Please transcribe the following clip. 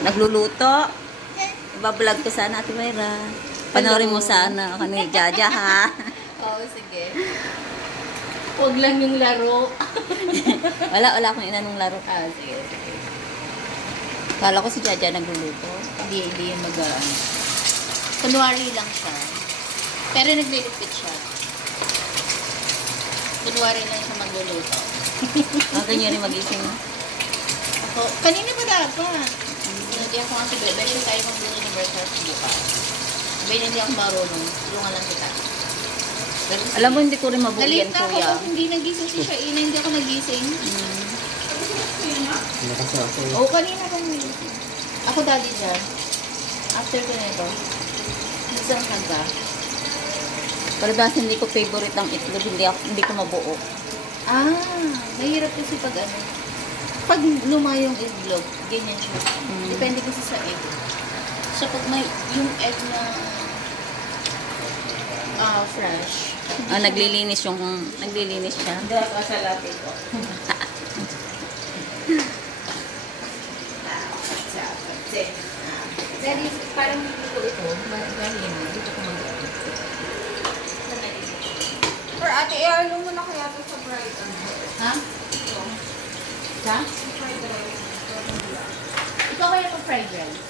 Nagluluto. Ibablog ko sana, Ate Mayra. Panoorin mo sana ako ni Jaja, ha? Oo, sige. Huwag lang yung laro. Wala akong inanong laro. Sige. Kala ko si Jaja nagluluto. Hindi yung kunwari lang siya. Pero naglilipit siya. Kunwari lang siya magluluto. Ganyan rin magising. Ako, kanina pa dapat. Hindi ako kasi bebe, tayo magluto ng breakfast bukas. Bebe, hindi ako marunong. Tulungan lang kita. Pero, Alam mo, hindi ko rin mabuhay yan, Kuya. kuya. Hindi nagising si Shaina, hindi ako nagising. Nakasako. Oo, kanina kang nagising. Ako daddy dyan. After ko nito, nagsang kanta. Pero basta hindi ko favorite ang itlog, hindi ko mabuo. Mahirap kasi pag pag lumayong itlog, ganyan siya. Depende kasi sa egg. So, pag may yung egg na fresh. Naglilinis siya. Hindi ako sa lapi ko. Daddy, parang dito ito, mahina. Dito ko mag-ano. Or ate, i-arlo mo na kaya ito sa bright. Ha? Sa? Ikaw kaya mag-fried rice?